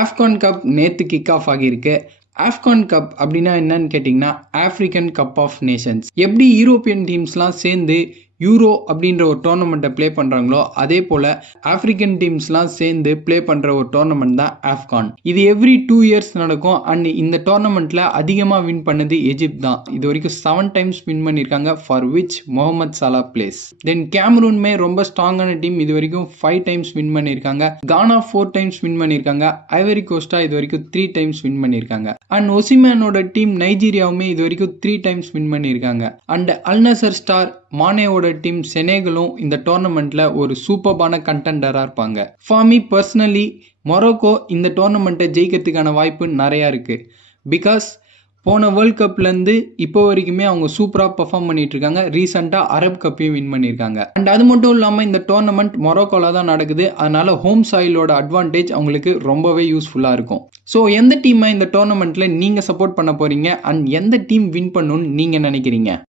ஆஃப்கான் cup நேத்து kick of ஆகியிருக்கு. ஆஃப்கான் cup அப்படின்னா என்னன்னு கேட்டிங்கன்னா, ஆஃப்ரிக்கன் கப் ஆஃப் நேஷன்ஸ். எப்படி யூரோப்பியன் டீம்ஸ்லாம் சேர்ந்து யூரோ அப்படின்ற ஒரு டோர்னமெண்ட்டை ப்ளே பண்ணுறாங்களோ, அதே போல் ஆஃப்ரிக்கன் டீம்ஸ்லாம் சேர்ந்து ப்ளே பண்ணுற ஒரு டோர்னமெண்ட் தான் ஆஃப்கான். இது எவ்ரி 2 இயர்ஸ் நடக்கும். அண்ட் இந்த டோர்னமெண்ட்டில் அதிகமாக வின் பண்ணது எஜிப்ட் தான். இது வரைக்கும் 7 டைம்ஸ் வின் பண்ணியிருக்காங்க, for which Mohamed Salah plays. Then கேமரூனுமே ரொம்ப ஸ்ட்ராங்கான டீம். இது வரைக்கும் 5 டைம்ஸ் வின் பண்ணியிருக்காங்க. கானா 4 டைம்ஸ் வின் பண்ணியிருக்காங்க. ஐவரி கோஸ்டா இது வரைக்கும் 3 டைம்ஸ் வின் பண்ணியிருக்காங்க. அண்ட் ஒசிமேனோட டீம் நைஜீரியாவுமே இது வரைக்கும் 3 டைம்ஸ் வின் பண்ணியிருக்காங்க. அண்ட் அல்நசர் ஸ்டார் மானேவோட டீம் செனேகலும் இந்த டோர்னமெண்ட்ல ஒரு சூப்பர்பான கண்டெண்டரா இருப்பாங்க. ஃபார் மீ பர்சனலி மொரோக்கோ இந்த டோர்னமெண்ட்டை ஜெயிக்கிறதுக்கான வாய்ப்பு நிறையா இருக்கு. பிகாஸ் போன வேர்ல்ட் கப்லேருந்து இப்போ வரைக்குமே அவங்க சூப்பராக பெர்ஃபார்ம் பண்ணிட்டு இருக்காங்க. ரீசெண்டாக அரப் கப்பையும் வின் பண்ணியிருக்காங்க. அண்ட் அது மட்டும் இல்லாமல் இந்த டோர்னமெண்ட் மொரோக்கோவில் தான் நடக்குது. அதனால ஹோம் சாயிலோட அட்வான்டேஜ் அவங்களுக்கு ரொம்பவே யூஸ்ஃபுல்லாக இருக்கும். ஸோ எந்த டீமை இந்த டோர்னமெண்ட்டில் நீங்கள் சப்போர்ட் பண்ண போறீங்க அண்ட் எந்த டீம் வின் பண்ணணும்னு நீங்கள் நினைக்கிறீங்க?